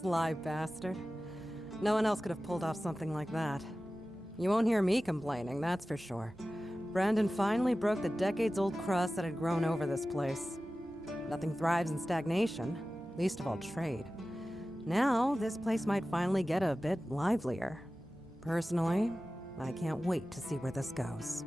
Sly bastard. No one else could have pulled off something like that. You won't hear me complaining, that's for sure. Brandon finally broke the decades-old crust that had grown over this place. Nothing thrives in stagnation, least of all trade. Now, this place might finally get a bit livelier. Personally, I can't wait to see where this goes.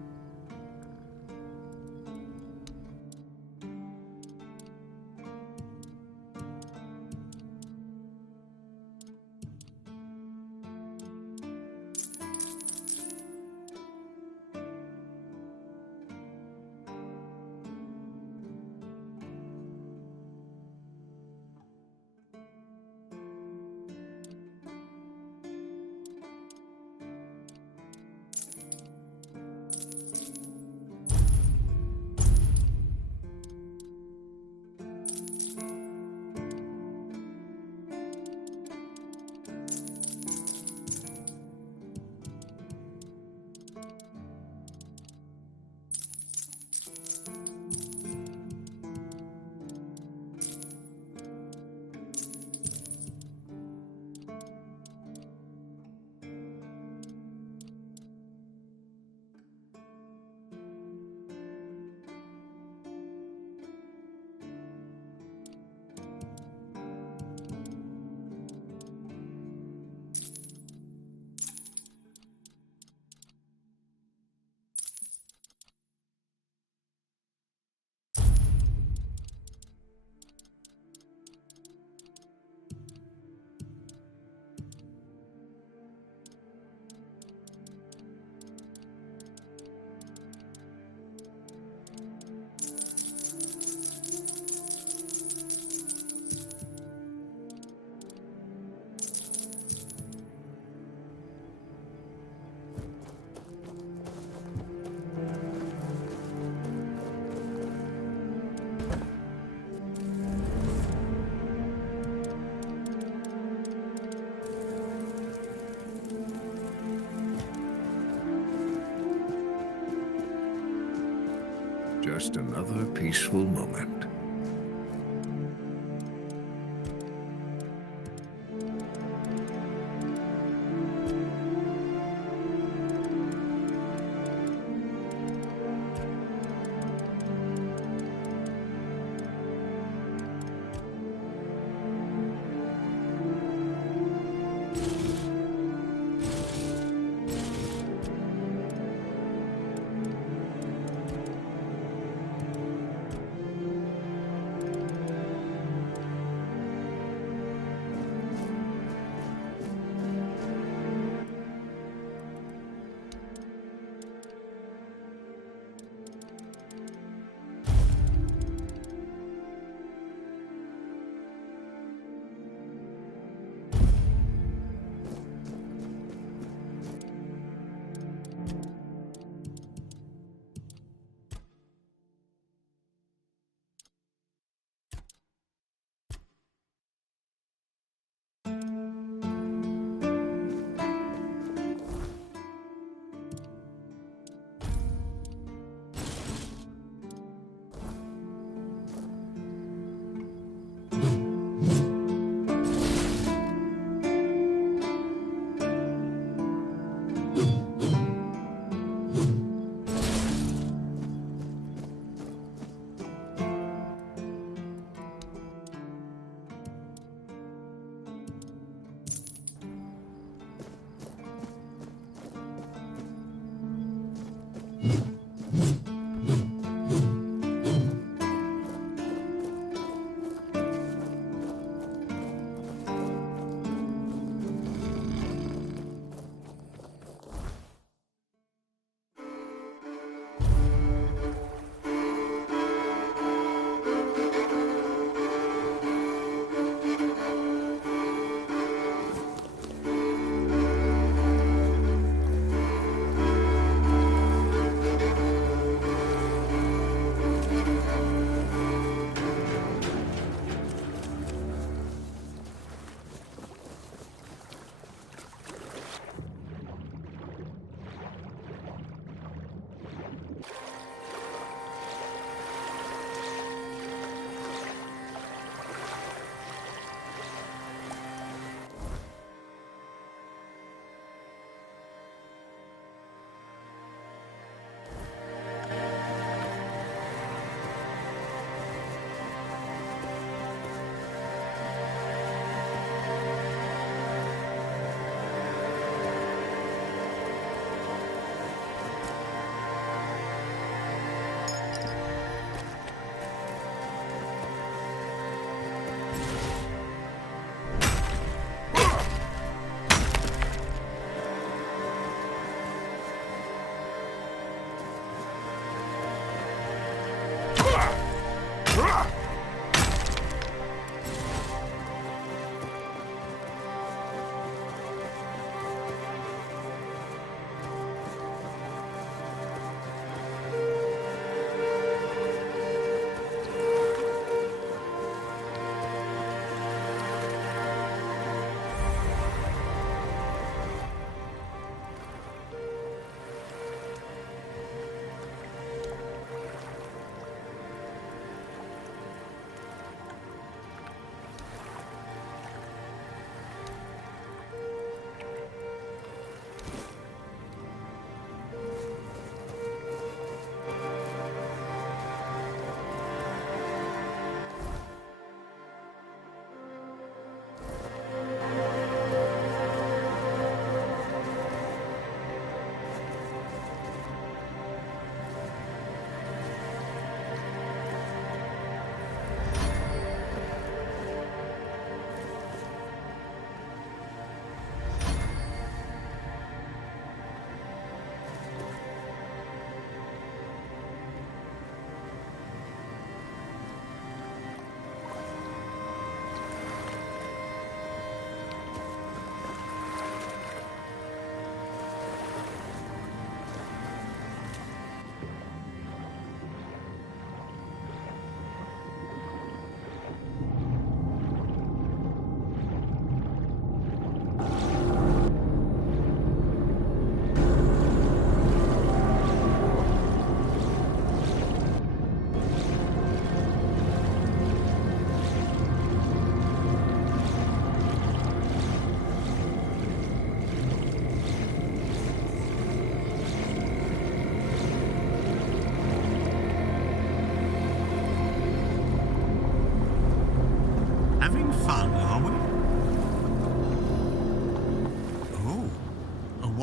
Just another peaceful moment.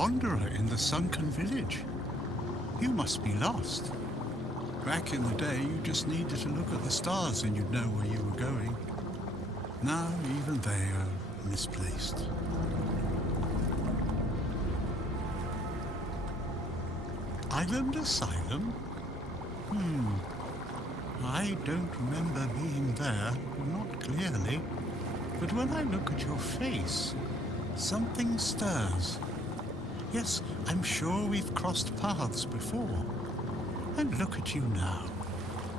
wanderer in the sunken village. You must be lost. Back in the day, you just needed to look at the stars and you'd know where you were going. Now, even they are misplaced. Island Asylum? I don't remember being there, not clearly. But when I look at your face, something stirs. Yes, I'm sure we've crossed paths before. And look at you now,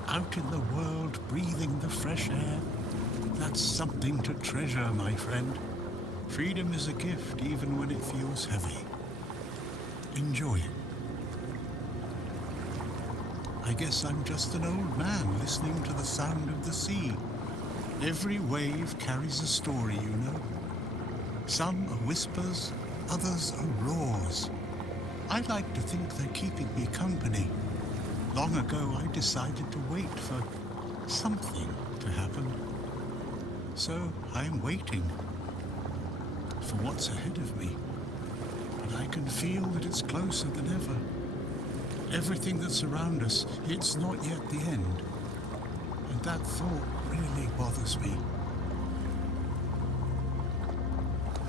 out in the world, breathing the fresh air. That's something to treasure, my friend. Freedom is a gift, even when it feels heavy. Enjoy it. I guess I'm just an old man listening to the sound of the sea. Every wave carries a story, you know. Some are whispers, others are roars. I like to think they're keeping me company. Long ago, I decided to wait for something to happen. So I'm waiting for what's ahead of me. But I can feel that it's closer than ever. Everything that's around us, it's not yet the end. And that thought really bothers me.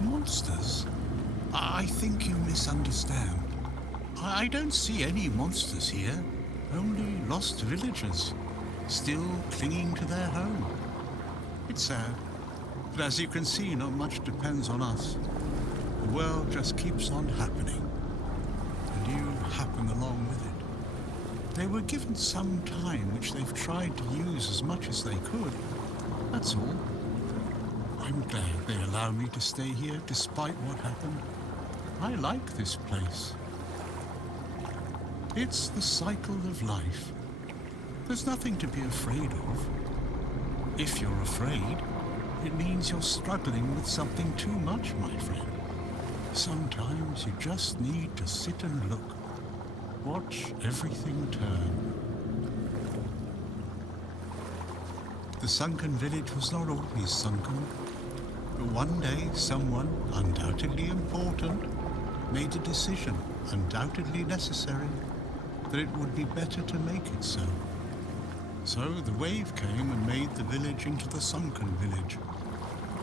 Monsters? I think you misunderstand. I don't see any monsters here. Only lost villagers, still clinging to their home. It's sad, but as you can see, not much depends on us. The world just keeps on happening, and you happen along with it. They were given some time, which they've tried to use as much as they could. That's all. I'm glad they allow me to stay here despite what happened. I like this place. It's the cycle of life. There's nothing to be afraid of. If you're afraid, it means you're struggling with something too much, my friend. Sometimes you just need to sit and look. Watch everything turn. The sunken village was not always sunken, but one day someone, undoubtedly important, made a decision, undoubtedly necessary, that it would be better to make it so. So the wave came and made the village into the sunken village.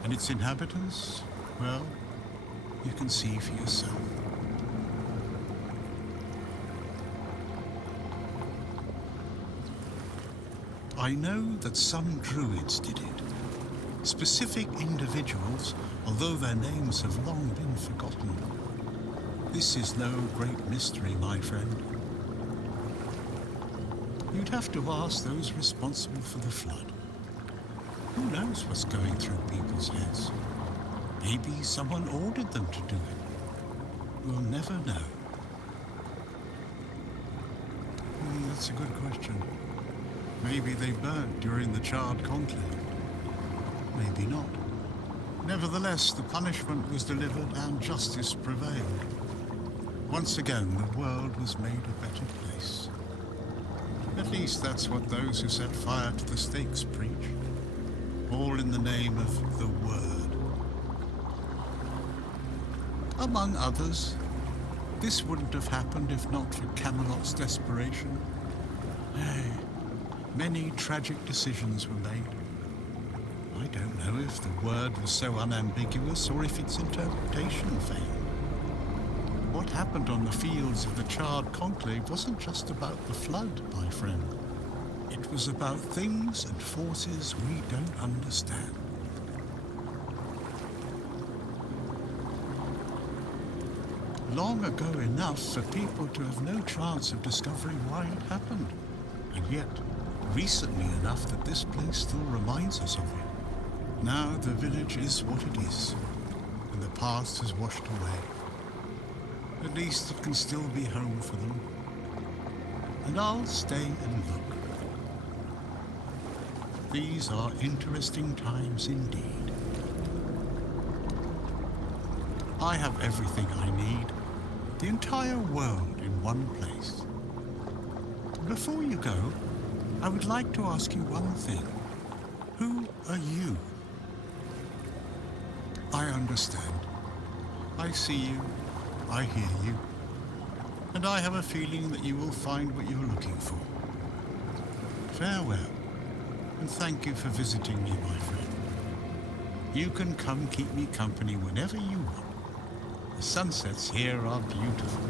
And its inhabitants, well, you can see for yourself. I know that some druids did it. Specific individuals, although their names have long been forgotten. This is no great mystery, my friend. You'd have to ask those responsible for the flood. Who knows what's going through people's heads? Maybe someone ordered them to do it. We'll never know. That's a good question. Maybe they burnt during the charred conclave. Maybe not. Nevertheless, the punishment was delivered and justice prevailed. Once again, the world was made a better place. At least that's what those who set fire to the stakes preach. All in the name of the Word. Among others, this wouldn't have happened if not for Camelot's desperation. Many tragic decisions were made. I don't know if the Word was so unambiguous or if its interpretation failed. What happened on the fields of the charred conclave wasn't just about the flood, my friend. It was about things and forces we don't understand. Long ago enough for people to have no chance of discovering why it happened. And yet, recently enough that this place still reminds us of it. Now the village is what it is, and the past has washed away. At least it can still be home for them. And I'll stay and look. These are interesting times indeed. I have everything I need. The entire world in one place. Before you go, I would like to ask you one thing. Who are you? I understand. I see you. I hear you. And I have a feeling that you will find what you're looking for. Farewell, and thank you for visiting me, my friend. You can come keep me company whenever you want. The sunsets here are beautiful.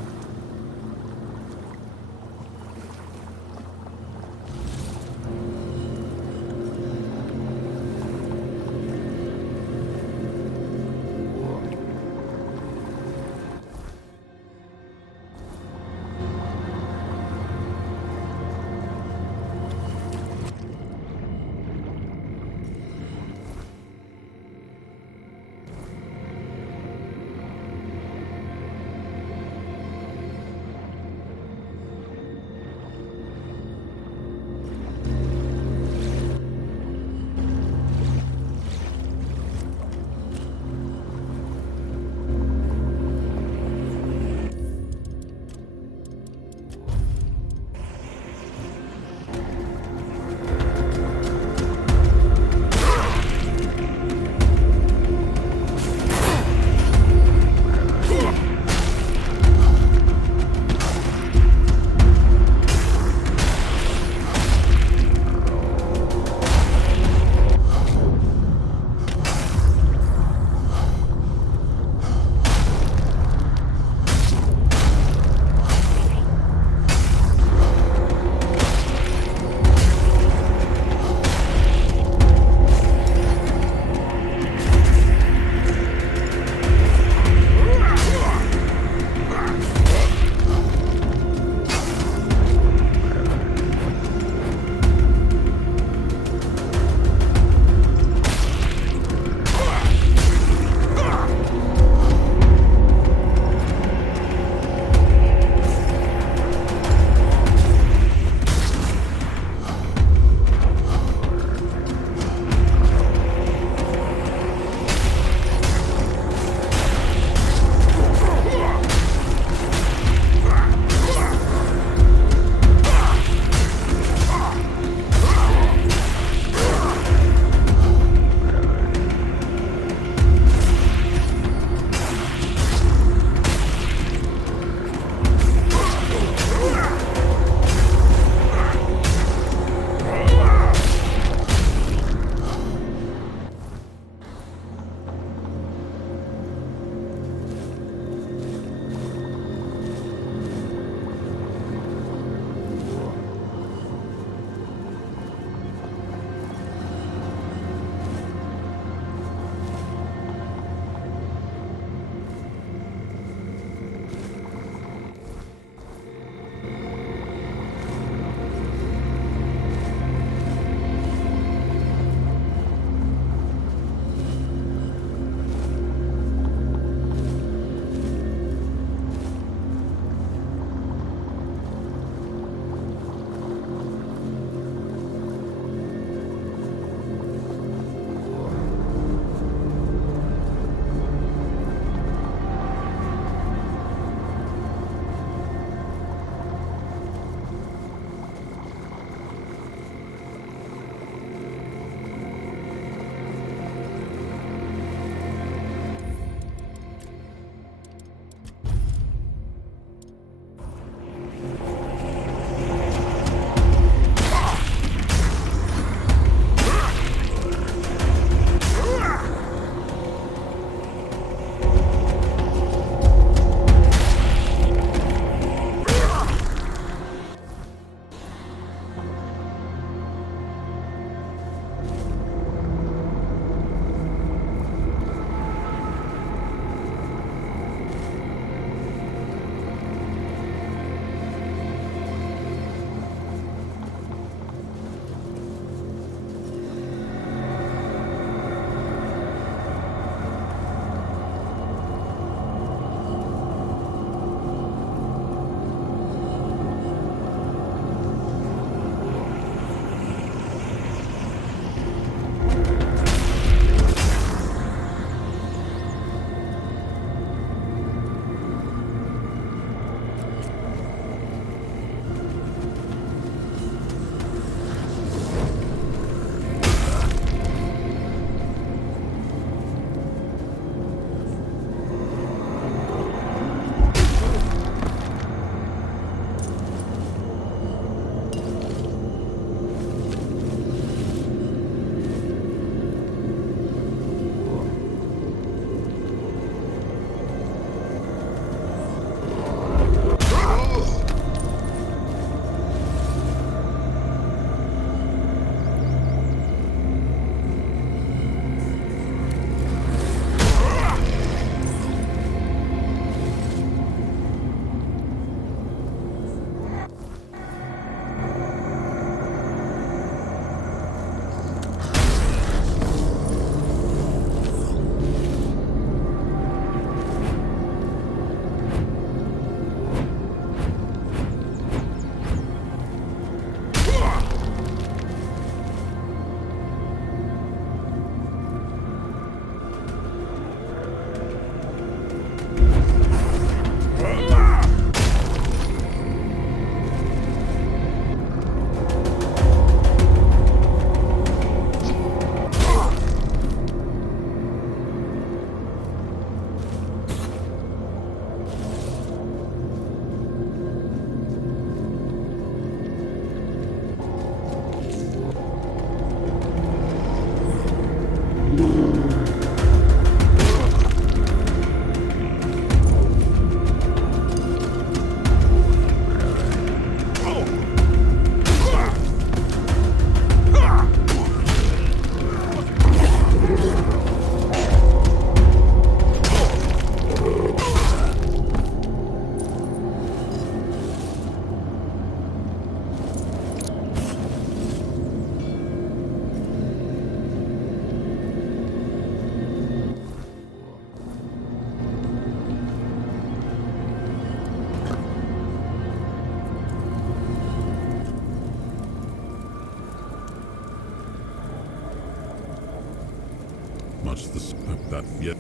forgotten yet.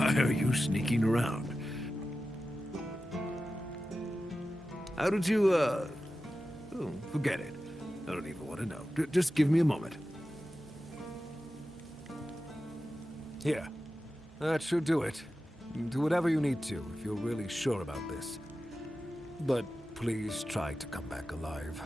Why are you sneaking around? How did you, Oh, forget it. I don't even want to know. Just give me a moment. Here. That should do it. Do whatever you need to, if you're really sure about this. But please try to come back alive.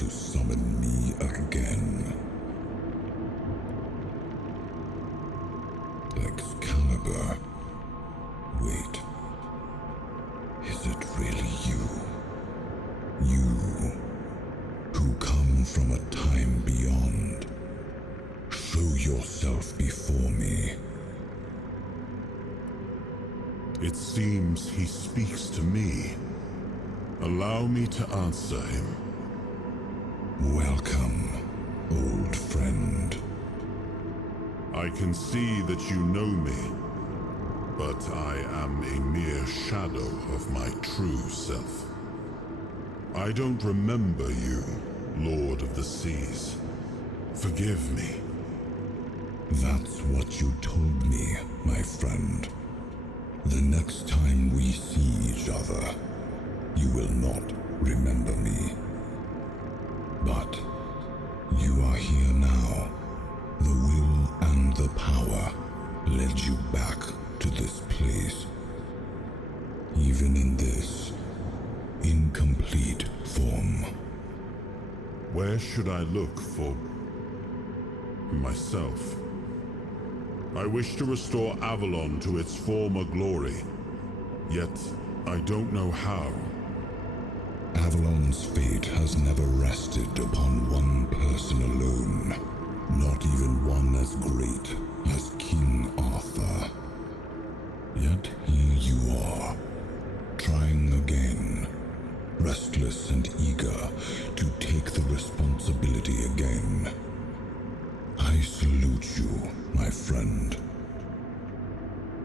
to summon me again. Excalibur. Wait. Is it really you? You, who come from a time beyond. Show yourself before me. It seems he speaks to me. Allow me to answer him. Welcome, old friend. I can see that you know me, but I am a mere shadow of my true self. I don't remember you, Lord of the Seas. Forgive me. That's what you told me, my friend. The next time we see each other, you will not remember me. But you are here now. The will and the power led you back to this place. Even in this incomplete form. Where should I look for myself? I wish to restore Avalon to its former glory, yet I don't know how. Avalon's fate has never rested upon one person alone, not even one as great as King Arthur. Yet here you are, trying again, restless and eager to take the responsibility again. I salute you, my friend.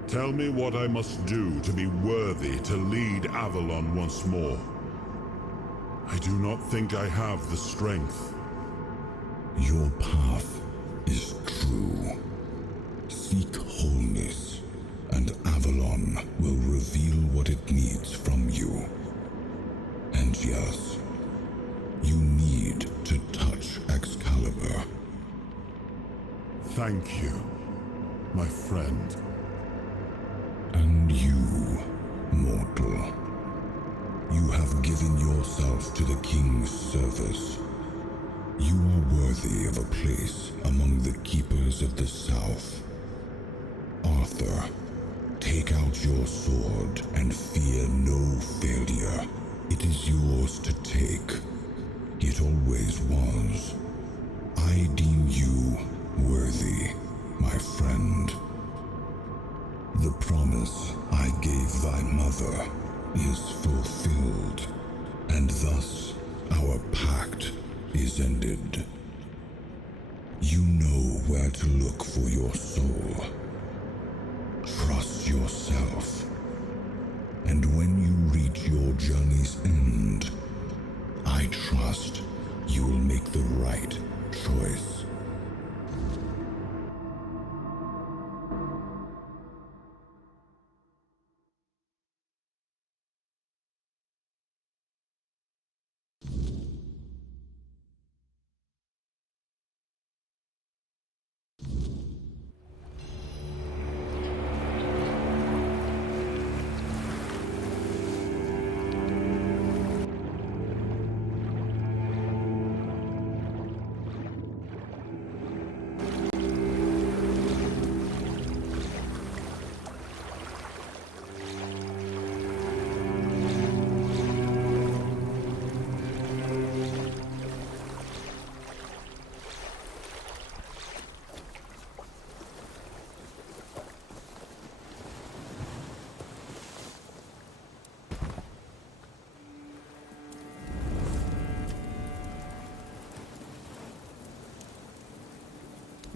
Tell me what I must do to be worthy to lead Avalon once more. I do not think I have the strength. Your path is true. Seek wholeness, and Avalon will reveal what it needs from you. And yes, you need to touch Excalibur. Thank you, my friend. And you, mortal. You have given yourself to the King's service. You are worthy of a place among the keepers of the South. Arthur, take out your sword and fear no failure. It is yours to take. It always was. I deem you worthy, my friend. The promise I gave thy mother is fulfilled, and thus our pact is ended. You know where to look for your soul. Trust yourself. And when you reach your journey's end, I trust you will make the right choice.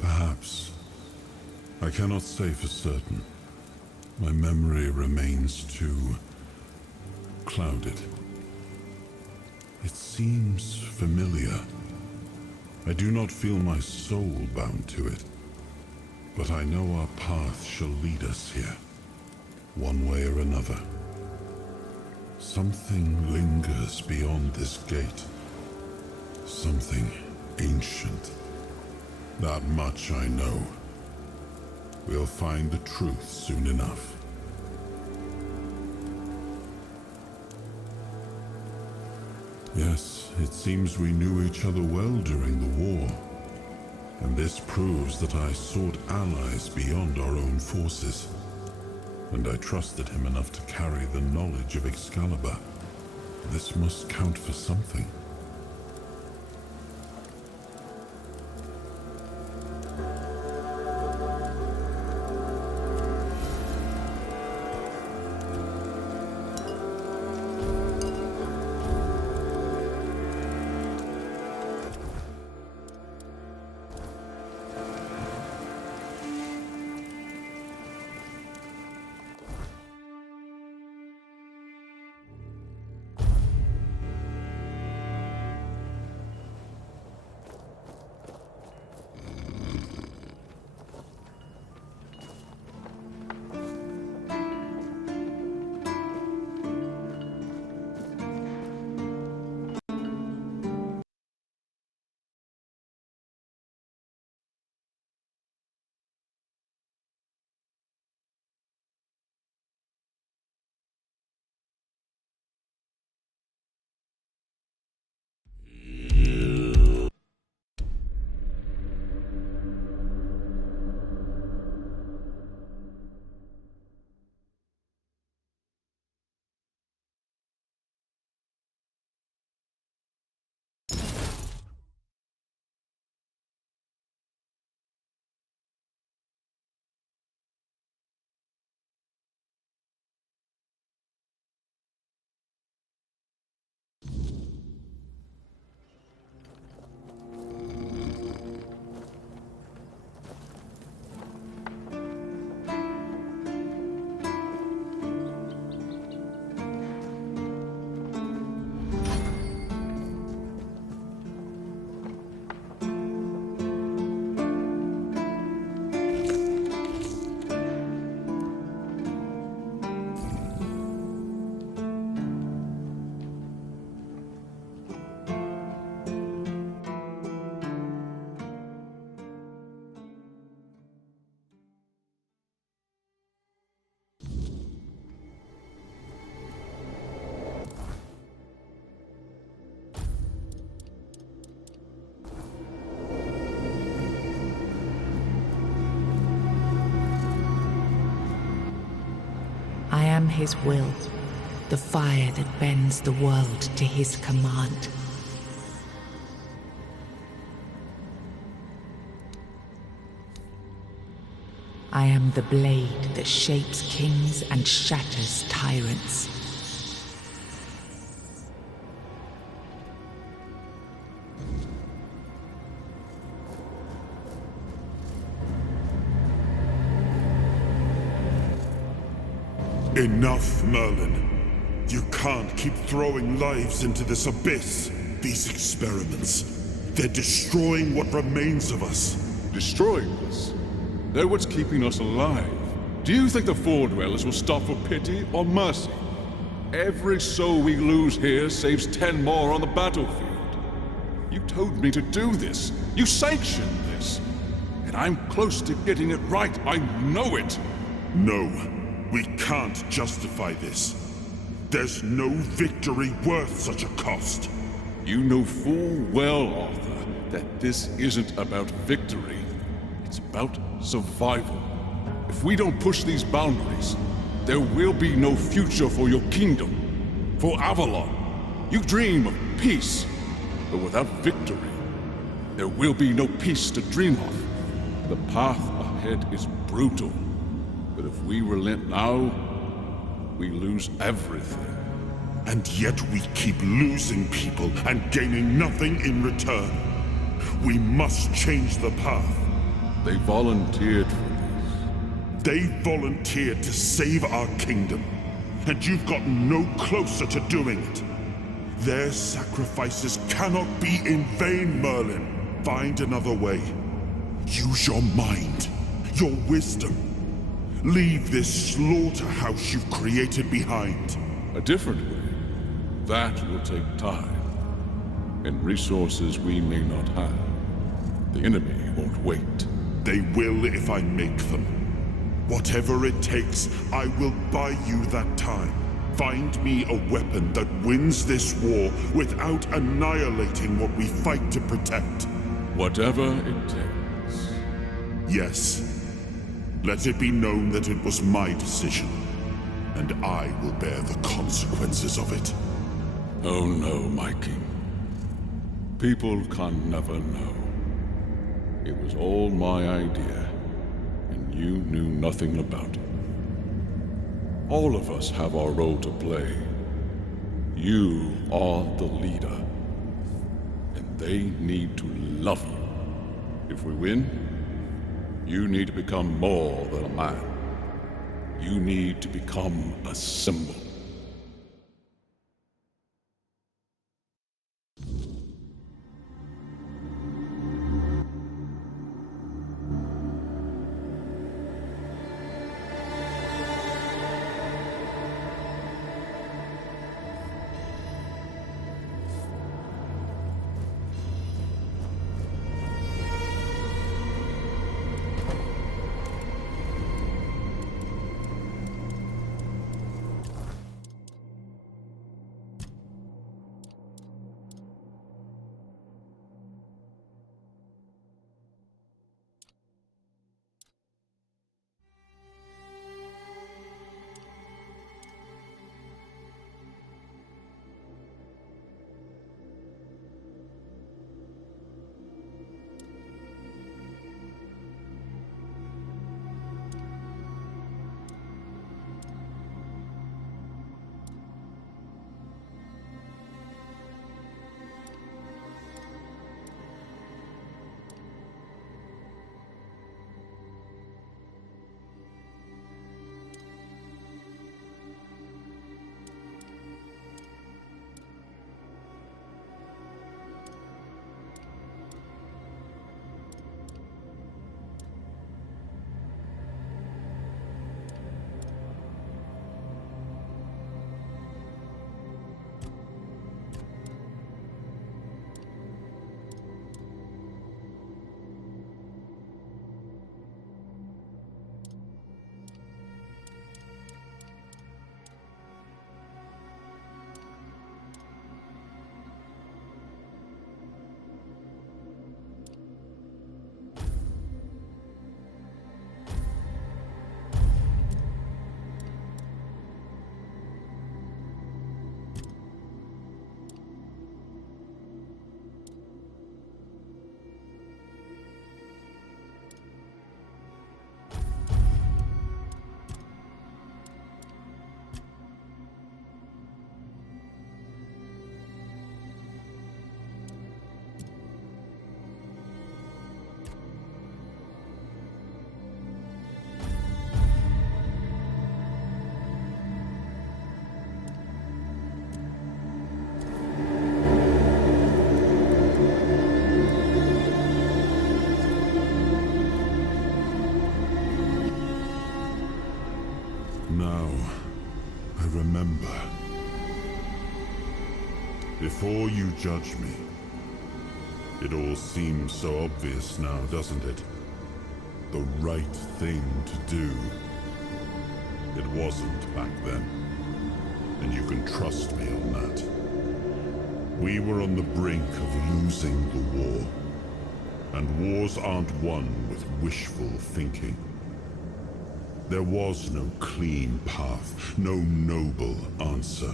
Perhaps. I cannot say for certain. My memory remains too clouded. It seems familiar. I do not feel my soul bound to it, but I know our path shall lead us here, one way or another. Something lingers beyond this gate. Something ancient. That much I know. We'll find the truth soon enough. Yes, it seems we knew each other well during the war. And this proves that I sought allies beyond our own forces. And I trusted him enough to carry the knowledge of Excalibur. This must count for something. I am his will, the fire that bends the world to his command. I am the blade that shapes kings and shatters tyrants. Enough, Merlin. You can't keep throwing lives into this abyss. These experiments, they're destroying what remains of us. Destroying us? They're what's keeping us alive. Do you think the Four Dwellers will stop for pity or mercy? Every soul we lose here saves 10 more on the battlefield. You told me to do this. You sanctioned this. And I'm close to getting it right. I know it. No, we can't justify this. There's no victory worth such a cost. You know full well, Arthur, that this isn't about victory. It's about survival. If we don't push these boundaries, there will be no future for your kingdom, for Avalon. You dream of peace, but without victory, there will be no peace to dream of. The path ahead is brutal, but if we relent now, we lose everything. And yet we keep losing people and gaining nothing in return. We must change the path. They volunteered for this. They volunteered to save our kingdom, and you've gotten no closer to doing it. Their sacrifices cannot be in vain, Merlin. Find another way. Use your mind, your wisdom. Leave this slaughterhouse you've created behind. A different way. That will take time, and resources we may not have. The enemy won't wait. They will if I make them. Whatever it takes, I will buy you that time. Find me a weapon that wins this war without annihilating what we fight to protect. Whatever it takes. Yes. Let it be known that it was my decision, and I will bear the consequences of it. Oh no, my king. People can never know. It was all my idea, and you knew nothing about it. All of us have our role to play. You are the leader, and they need to love you. If we win, you need to become more than a man. You need to become a symbol. Now, I remember. Before you judge me, it all seems so obvious now, doesn't it? The right thing to do. It wasn't back then, and you can trust me on that. We were on the brink of losing the war, and wars aren't won with wishful thinking. There was no clean path, no noble answer.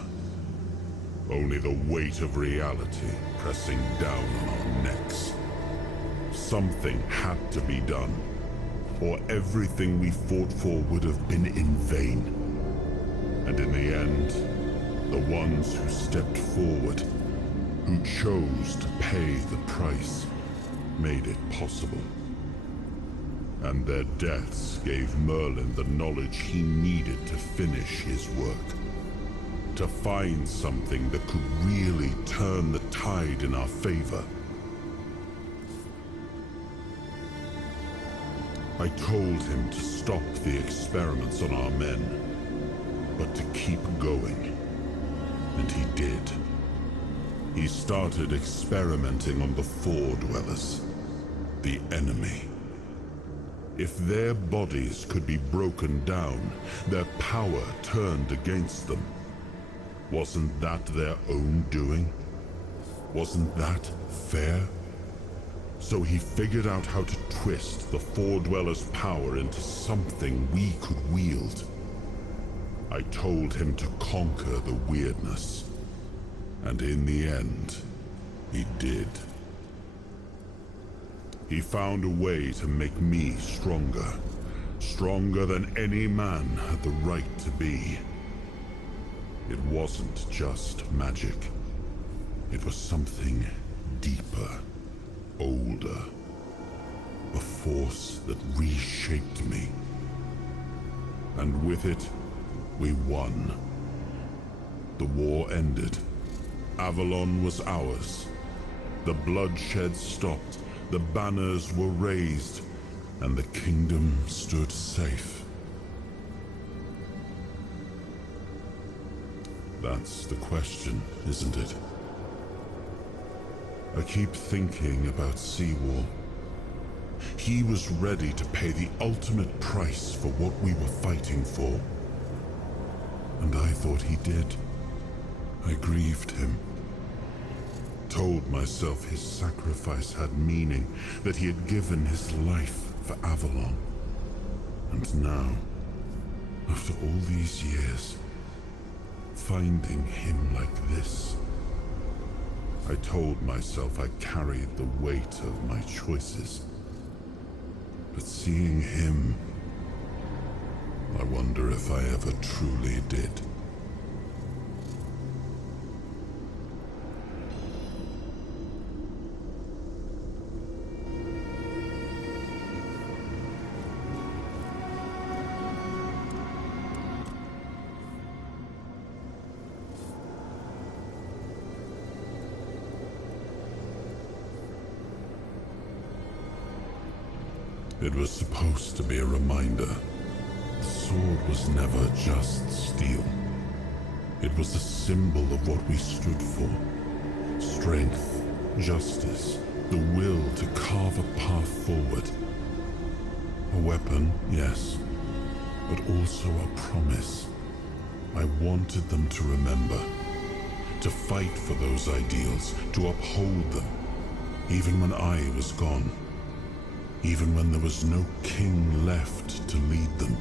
Only the weight of reality pressing down on our necks. Something had to be done, or everything we fought for would have been in vain. And in the end, the ones who stepped forward, who chose to pay the price, made it possible. And their deaths gave Merlin the knowledge he needed to finish his work. To find something that could really turn the tide in our favor. I told him to stop the experiments on our men, but to keep going. And he did. He started experimenting on the Four Dwellers, the enemy. If their bodies could be broken down, their power turned against them, Wasn't that their own doing? Wasn't that fair? So he figured out how to twist the Four Dwellers' power into something we could wield. I told him to conquer the weirdness. And in the end, he did. He found a way to make me stronger. Stronger than any man had the right to be. It wasn't just magic. It was something deeper, older. A force that reshaped me. And with it, we won. The war ended. Avalon was ours. The bloodshed stopped. The banners were raised. And the kingdom stood safe. That's the question, isn't it? I keep thinking about Seawall. He was ready to pay the ultimate price for what we were fighting for. And I thought he did. I grieved him. Told myself his sacrifice had meaning, that he had given his life for Avalon. And now, after all these years, finding him like this, I told myself I carried the weight of my choices. But seeing him, I wonder if I ever truly did. It was supposed to be a reminder. The sword was never just steel. It was a symbol of what we stood for. Strength, justice, the will to carve a path forward. A weapon, yes, but also a promise. I wanted them to remember, to fight for those ideals, to uphold them, even when I was gone. Even when there was no king left to lead them.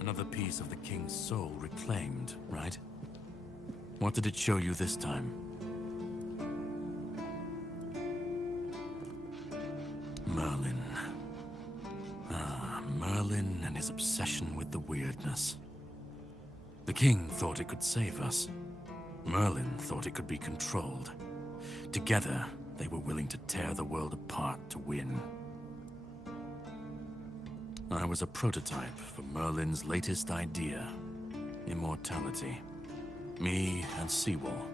Another piece of the king's soul reclaimed, right? What did it show you this time? Merlin. Ah, Merlin and his obsession with the weirdness. The king thought it could save us. Merlin thought it could be controlled. Together, they were willing to tear the world apart to win. I was a prototype for Merlin's latest idea, immortality. Me and Seawall,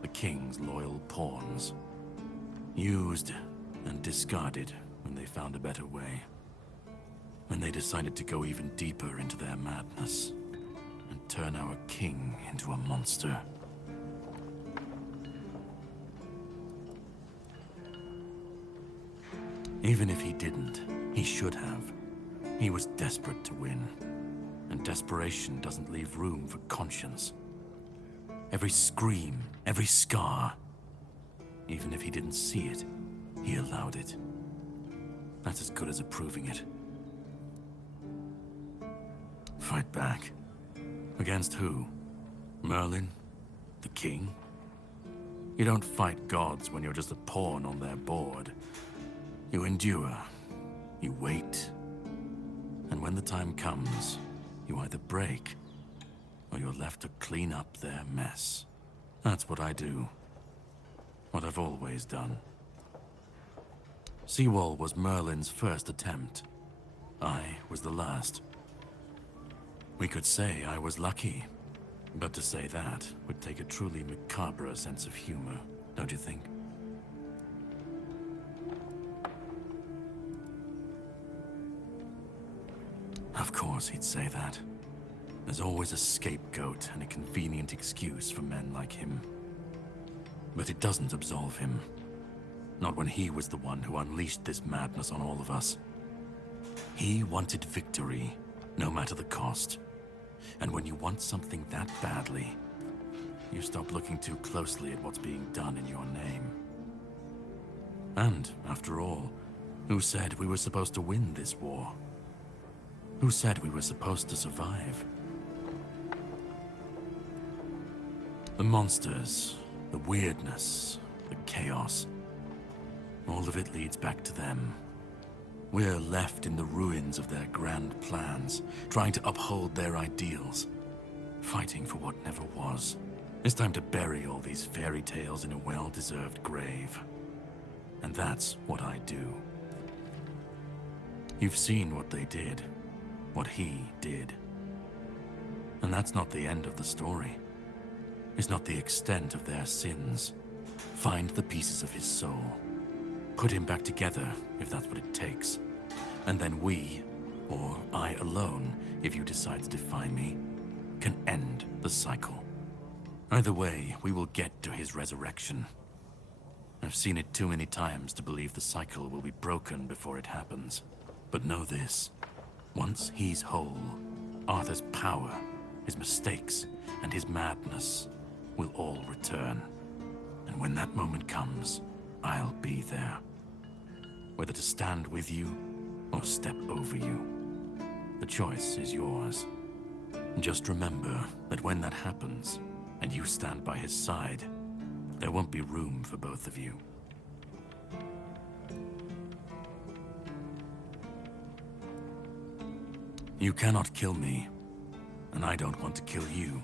the king's loyal pawns. Used and discarded when they found a better way. When they decided to go even deeper into their madness and turn our king into a monster. Even if he didn't, he should have. He was desperate to win, and desperation doesn't leave room for conscience. Every scream, every scar, even if he didn't see it, he allowed it. That's as good as approving it. Fight back. Against who? Merlin? The king? You don't fight gods when you're just a pawn on their board. You endure. You wait. And when the time comes, you either break, or you're left to clean up their mess. That's what I do. What I've always done. Seawall was Merlin's first attempt. I was the last. We could say I was lucky, but to say that would take a truly macabre sense of humor, don't you think? Of course he'd say that. There's always a scapegoat and a convenient excuse for men like him. But it doesn't absolve him. Not when he was the one who unleashed this madness on all of us. He wanted victory, no matter the cost. And when you want something that badly, you stop looking too closely at what's being done in your name. And, after all, who said we were supposed to win this war? Who said we were supposed to survive? The monsters, the weirdness, the chaos, all of it leads back to them. We're left in the ruins of their grand plans, trying to uphold their ideals, fighting for what never was. It's time to bury all these fairy tales in a well-deserved grave. And that's what I do. You've seen what they did, what he did. And that's not the end of the story. It's not the extent of their sins. Find the pieces of his soul. Put him back together, if that's what it takes. And then we, or I alone, if you decide to defy me, can end the cycle. Either way, we will get to his resurrection. I've seen it too many times to believe the cycle will be broken before it happens. But know this. Once he's whole, Arthur's power, his mistakes, and his madness will all return. And when that moment comes, I'll be there. Whether to stand with you or step over you. The choice is yours. Just remember that when that happens, and you stand by his side, there won't be room for both of you. You cannot kill me, and I don't want to kill you.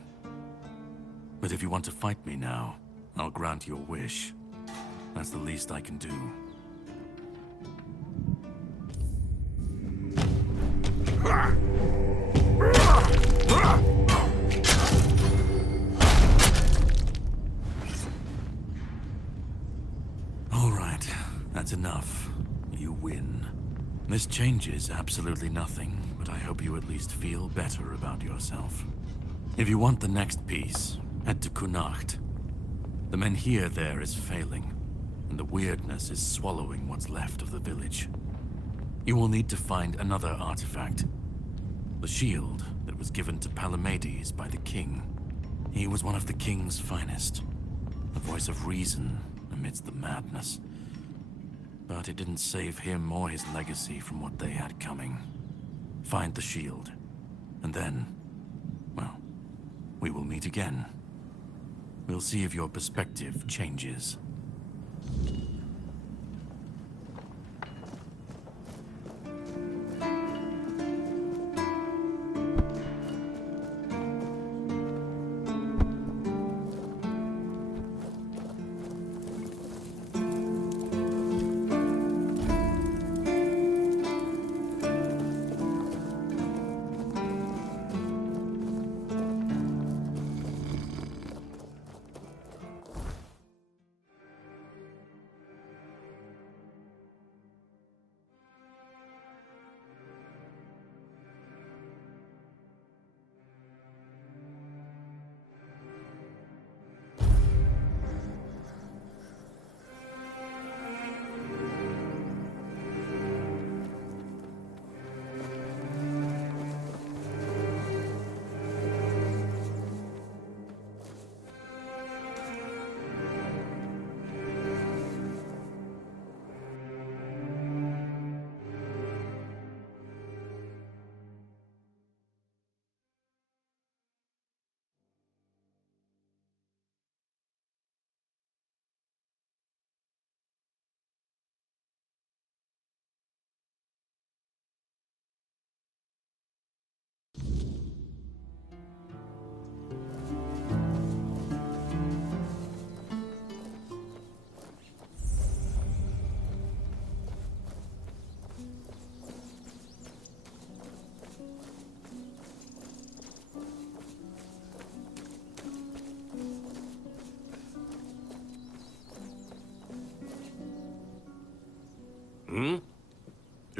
But if you want to fight me now, I'll grant your wish. That's the least I can do. All right, that's enough. You win. This changes absolutely nothing, but I hope you at least feel better about yourself. If you want the next piece, head to Kunacht. The Menhir there is failing, and the weirdness is swallowing what's left of the village. You will need to find another artifact. The shield that was given to Palamedes by the king. He was one of the king's finest. A voice of reason amidst the madness. But it didn't save him or his legacy from what they had coming. Find the shield. And then, well, we will meet again. We'll see if your perspective changes.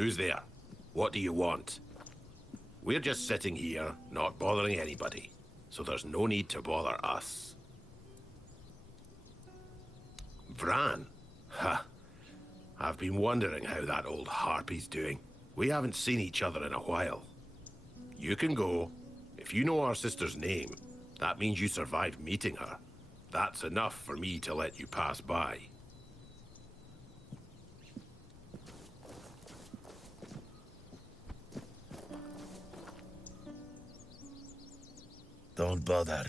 Who's there? What do you want? We're just sitting here, not bothering anybody, so there's no need to bother us. Bran? Ha! I've been wondering how that old harpy's doing. We haven't seen each other in a while. You can go. If you know our sister's name, that means you survived meeting her. That's enough for me to let you pass by. Don't bother.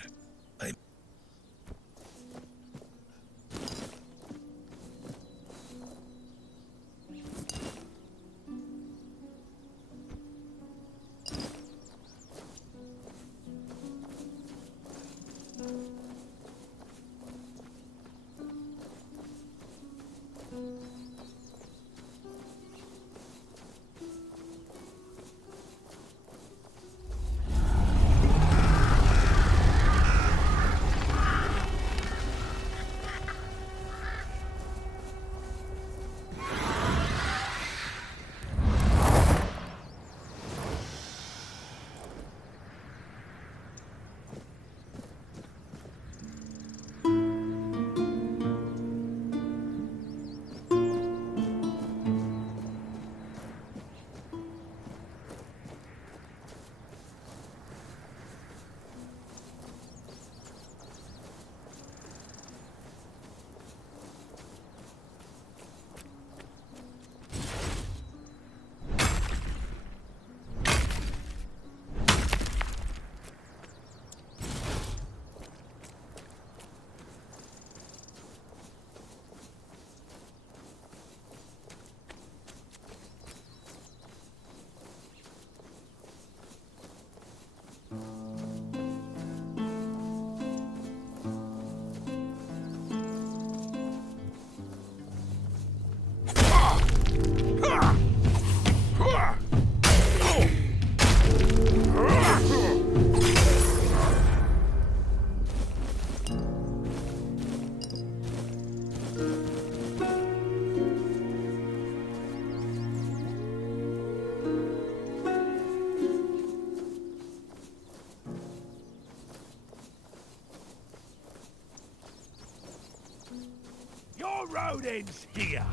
Road ends here.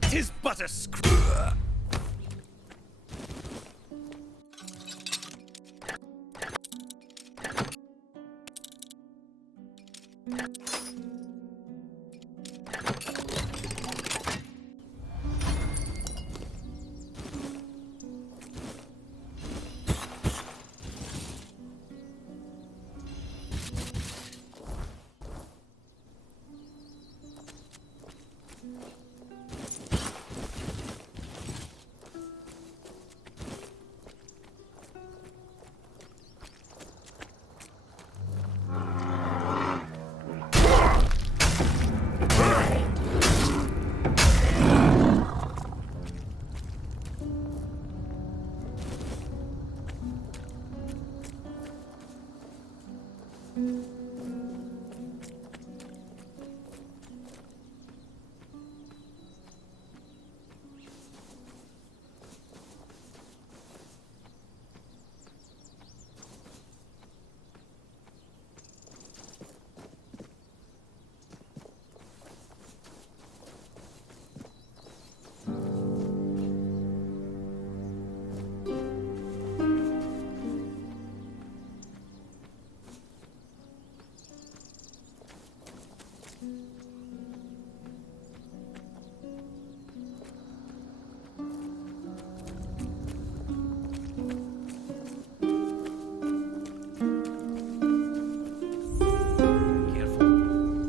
'Tis but a screw.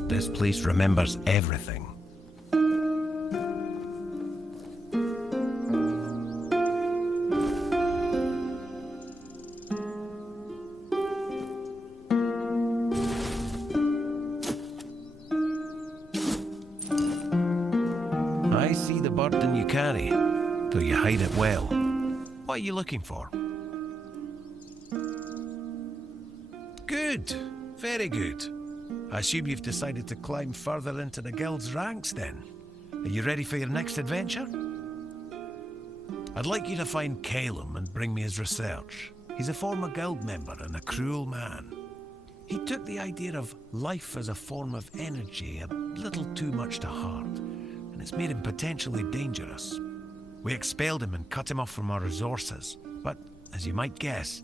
This place remembers everything. I see the burden you carry, though you hide it well. What are you looking for? Good. Very good. I assume you've decided to climb further into the guild's ranks, then? Are you ready for your next adventure? I'd like you to find Calum and bring me his research. He's a former guild member and a cruel man. He took the idea of life as a form of energy a little too much to heart, and it's made him potentially dangerous. We expelled him and cut him off from our resources, but as you might guess,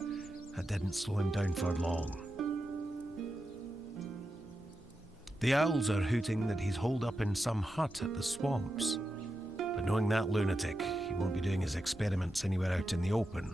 that didn't slow him down for long. The owls are hooting that he's holed up in some hut at the swamps. But knowing that lunatic, he won't be doing his experiments anywhere out in the open.